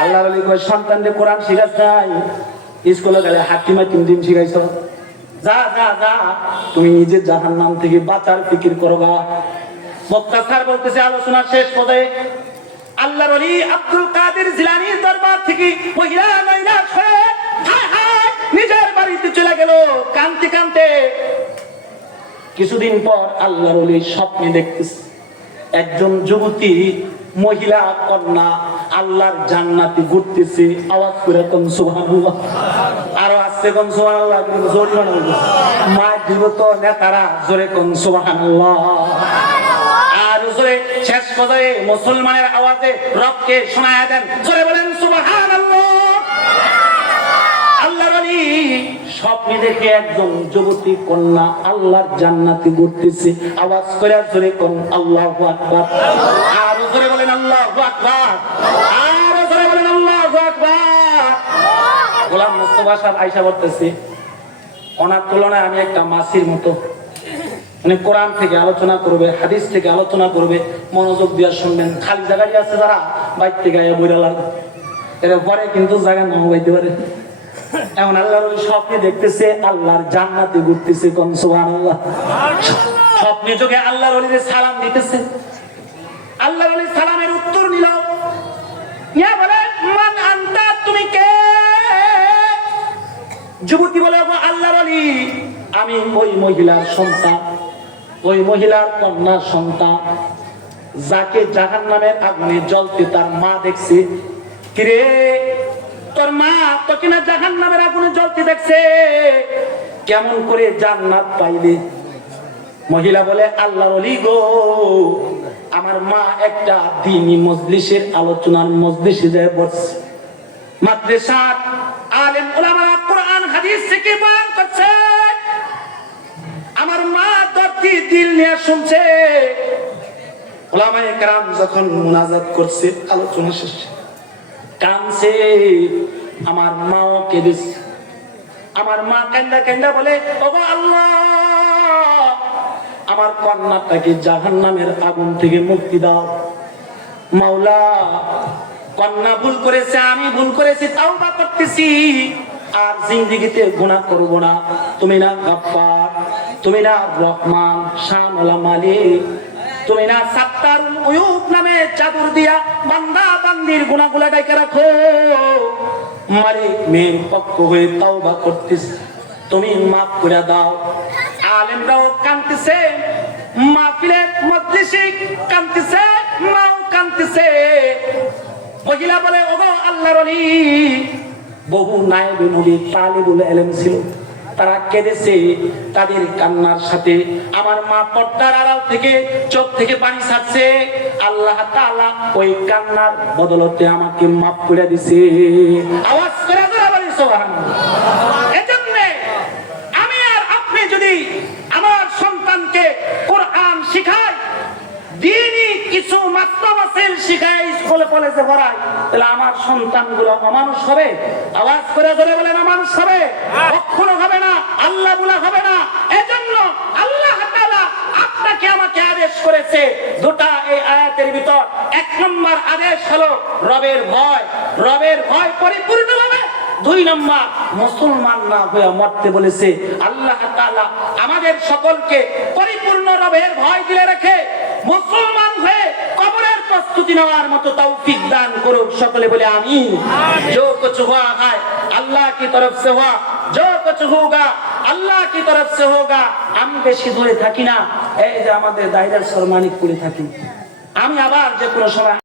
আল্লাহর ওলি কয় সন্তানদের কোরআন শিখাস নাই, স্কুলে গেলে হাকিমা 3 দিন শিখাইছো, যা যা যা তুমি নিজে জাহান্নাম থেকে বাঁচার ফিকির করবা। মুক্তাসার বলতেছে আলোচনার শেষ পর্যায়ে আল্লাহর ওলি আব্দুল কাদের জিলানীর দরবার থেকে মহিলা নৈরাশ হয়ে নিজের বাড়িতে চলে গেল কাঁদতে কাঁদতে। কিছুদিন পর আল্লাহর ওলি স্বপ্নে দেখতেছে একজন যুবতী মহিলা কন্যা আল্লাহর জান্নাতে ঘুরতেছে। আওয়াজ করে কোন সুবহানাল্লাহ, আরো আসছে কোন সুবহানাল্লাহ, জোরে বলো মা দিব তো নেতারা, জোরে কোন সুবহানাল্লাহ। আর জোরে শেষ পর্যায়ে মুসলমানের আওয়াজে রবকে শোনায়া দেন, জোরে বলেন সুবহানাল্লাহ। আল্লাহর ওলি স্বপ্নে দেখে একজন যুবতী কন্যা আল্লাহর জান্নাতে ঘুরতেছে। আওয়াজ করে জোরে কোন আল্লাহু আকবার, আর জোরে বলেন আল্লাহু আকবার, আর জোরে বলেন আল্লাহু আকবার। গোলাম মুস্তাফা সাহেব আয়েশা বলতেছে ওনার তুলনায় আমি একটা মাছির মতো, মানে কোরআন থেকে আলোচনা করবে, হাদিস থেকে আলোচনা করবে, মনোযোগ দিয়ে শুনবেন। খালি জায়গায় আছে যারা বাইর থেকে বইরা লাগে, এর পরে কিন্তু জায়গা নাও বাইতে পারে। এখন আল্লাহর ওই স্বপ্নে দেখতেছে আল্লাহর জান্নাতে ঘুরতেছে, কোন সুবহানাল্লাহ। স্বপ্নে যোগে আল্লাহর ওলিদের সালাম দিতেছে। আল্লাহর ওলি সালামের উত্তর নিল, ইয়া বলে মান আনতা, তুমি কে? যুবতী বলে আল্লাহর ওলি আমি ওই মহিলার সন্তান, ওই মহিলার কন্যার সন্তান যাকে জাহান্নামের আগুনে জ্বলতে তার মা দেখছে। কিরে তোর মা তো কিনা জাহান্নামের আগুনে জ্বলতে দেখছে, কেমন করে জান্নাত পাইলে? মহিলা বলে আল্লাহর ওলি গো, আমার মা একটা দ্বীনি মজলিসের আলোচনার মজলিসে যায় বসছে, মাদ্রাসার আলেম উলামারা কোরআন হাদিস থেকে বয়ান করছে, আমার মা দর্দি দিল নিয়ে শুনছে। উলামায়ে কেরাম যখন মুনাজাত করছে, আলোচনা শেষ, কাঁদছে, আমার মাও কেঁদেছে। আমার মা কান্দা কান্দা বলে ওগো আল্লাহ, আমার কন্যাটাকে জাহান্নামের আগুন থেকে মুক্তি দাও। মাওলা কন্যা ভুল করেছে, আমি ভুল করেছি, তাওবা করতেছি, আর জিন্দেগিতে গুনাহ করব না। তুমি না গাফফার, তুমি না রহমান শানুল মালিক, তুমি না সাত্তারুল উয়ুব নামে চাদর দিয়া বান্দা বান্দির গুনাহগুলো ঢেকে রাখো। মালিক মেয়ের পক্ষ হয়ে তাওবা করতেছি, তুমি মাফ করে দাও। আলেমরাও কাঁদতেছে, মাহফিলের মজলিসে কাঁদতেছে, মাও কাঁদতেছে। মহিলা বলে ওগো আল্লাহর ওলি, বহু নায়েবে নবী তালিবুল ইলম ছিল, তারা কেঁদেছে। তাদের কান্নার সাথে আমার মা পর্দার আড়াল থেকে চোখ থেকে পানি ছাড়ছে। আল্লাহ তাআলা ওই কান্নার বদলতে আমাকে মাফ করে দিয়েছে। আওয়াজ করে বলি সুবহানাল্লাহ। এজন্য আমি আর আপনি যদি আমার সন্তানকে কোরআন শিখাই, দ্বীনি কিছু মাসলামাসাইল শিখাই, স্কুলে কলেজে পড়াই, তাহলে আমার সন্তানগুলো অমানুষ হবে? আওয়াজ করে ধরে বলেন অমানুষ হবে? কখনো হবে না, আল্লাহ বলা হবে না। এজন্য আল্লাহ তাআলা আপনাকে আমাকে আদেশ করেছে দুটা এই আয়াতের ভিতর। 1 নম্বর আদেশ হলো রবের ভয়, রবের ভয় পরিপূর্ণভাবে। 2 নম্বর মুসলমান না হয়ে মরতে বলেছে। আল্লাহ তাআলা আমাদের সকলকে পরিপূর্ণ রবের ভয় দিলে রেখে মুসলমান হয়ে কবরের প্রস্তুতি নেওয়ার মতো তৌফিক দান করুক। সকলে বলে আমিন। जो कुछ हुआ है अल्लाह की तरफ से हुआ, जो कुछ होगा अल्लाह की तरफ से होगा। আমি বেশি দূরে থাকি না, এই যে আমাদের দায়রা সরমানিকপুরে থাকি। আমি আবার যে কোনো সময়